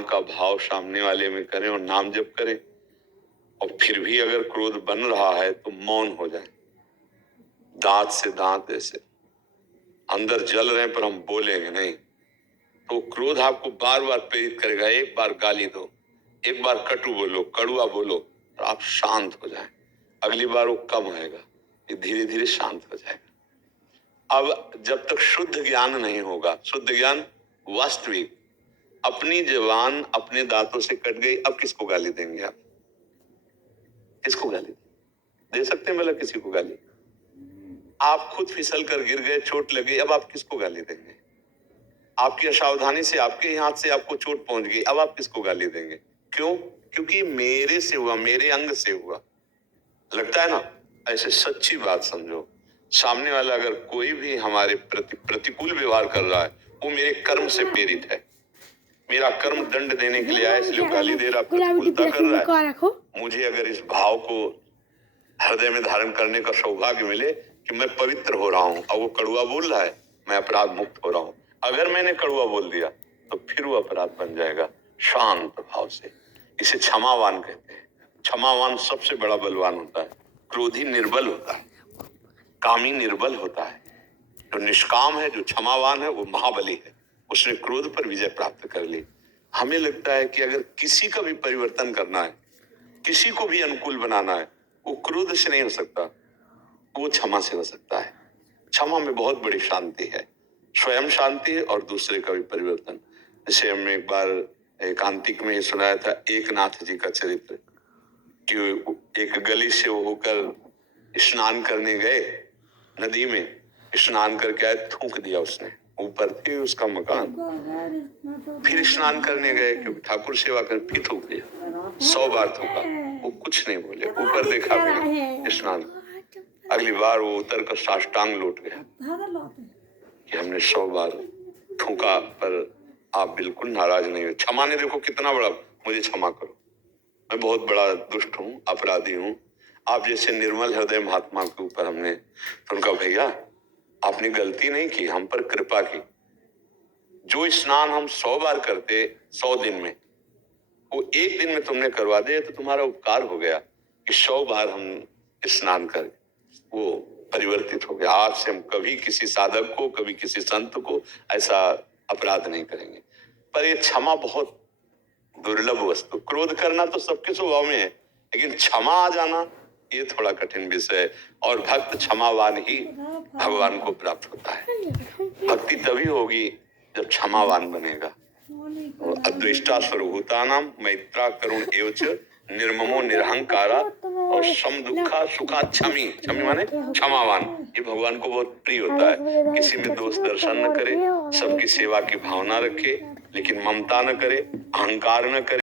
नाम का भाव सामने वाले में करें और नाम जप करें, और फिर भी अगर क्रोध बन रहा है तो मौन हो जाए, दांत से दांत ऐसे अंदर जल रहे हैं पर हम बोलेंगे नहीं, तो क्रोध आपको बार बार प्रेरित करेगा। एक बार गाली दो, एक बार कटु बोलो, कड़ुआ बोलो, और आप शांत हो जाएं। अगली बार वो कम होएगा, ये धीरे धीरे शांत हो जाएगा। अब जब तक शुद्ध ज्ञान नहीं होगा, शुद्ध ज्ञान वास्तविक, अपनी जबान अपने दांतों से कट गई, अब किसको गाली देंगे आप? किसको गाली दे सकते हैं भला किसी को गाली? आप खुद फिसल कर गिर गए, चोट लगी, अब आप किसको गाली देंगे? आपकी असावधानी से आपके ही हाथ से आपको चोट पहुंच गई, अब आप किसको गाली देंगे? क्यों? क्योंकि मेरे से हुआ, मेरे अंग से हुआ। लगता है ना? ऐसे सच्ची बात समझो, सामने वाला अगर कोई भी हमारे प्रति प्रतिकूल व्यवहार कर रहा है, वो मेरे कर्म से प्रेरित है। मेरा कर्म दंड देने के लिए आया, इसलिए गाली दे रहा, प्रतिकूलता कर रहा है। मुझे अगर इस भाव को हृदय में धारण करने का सौभाग्य मिले कि मैं पवित्र हो रहा हूं, और वो कड़ुआ बोल रहा है, मैं अपराध मुक्त हो रहा हूं, अगर मैंने कड़ुआ बोल दिया तो फिर वो अपराध बन जाएगा शांत भाव से। इसे क्षमावान कहते हैं। क्षमावान सबसे बड़ा बलवान होता है। क्रोधी निर्बल होता है, कामी निर्बल होता है। जो निष्काम है, जो क्षमावान है, वो महाबली है। उसने क्रोध पर विजय प्राप्त कर ली। हमें लगता है कि अगर किसी का भी परिवर्तन करना है, किसी को भी अनुकूल बनाना है, वो क्रोध से नहीं हो सकता, वो क्षमा से हो सकता है। क्षमा में बहुत बड़ी शांति है, स्वयं शांति है और दूसरे का भी परिवर्तन। जैसे हमने एक बार एकांतिक में सुनाया था एकनाथ जी का चरित्र, कि एक गली से वो होकर स्नान करने गए, नदी में स्नान करके आए, थूक दिया उसने, ऊपर थे उसका मकान। फिर स्नान करने गए, क्योंकि ठाकुर सेवा कर, फिर थूक दिया, 100 बार थूका, वो कुछ नहीं बोले, ऊपर देखा भी स्नान। अगली बार वो उतर कर साष्टांग लौट गया कि हमने 100 बार थूका, पर आप बिल्कुल नाराज नहीं हो। क्षमा ने देखो कितना बड़ा, मुझे क्षमा करो, मैं बहुत बड़ा दुष्ट हूँ, अपराधी हूँ। आप जैसे निर्मल हृदय महात्मा के ऊपर हमने, तो उनका भैया आपने गलती नहीं की, हम पर कृपा की। जो स्नान हम 100 बार करते 100 दिन में, वो एक दिन में तुमने करवा दे, तो तुम्हारा उपकार हो गया कि 100 बार हम स्नान कर वो परिवर्तित हो गया। आज से हम कभी किसी साधक को, कभी किसी संत को ऐसा अपराध नहीं करेंगे। पर ये क्षमा बहुत दुर्लभ वस्तु। क्रोध करना तो सबके स्वभाव में है, लेकिन क्षमा आ जाना ये थोड़ा कठिन विषय है। और भक्त क्षमावान ही भगवान को प्राप्त होता है। भक्ति तभी होगी जब क्षमावान बनेगा। अद्वेष्टा सर्वभूतानां मैत्रा करुण एवच निर्ममो निरहंकारा और सम दुखा सुखा क्षमी। क्षमी माने क्षमावान। ये भगवान को बहुत प्रिय होता है। किसी में दोष दर्शन न करे, सबकी सेवा की भावना रखे, लेकिन ममता न करे, अहंकार न करे।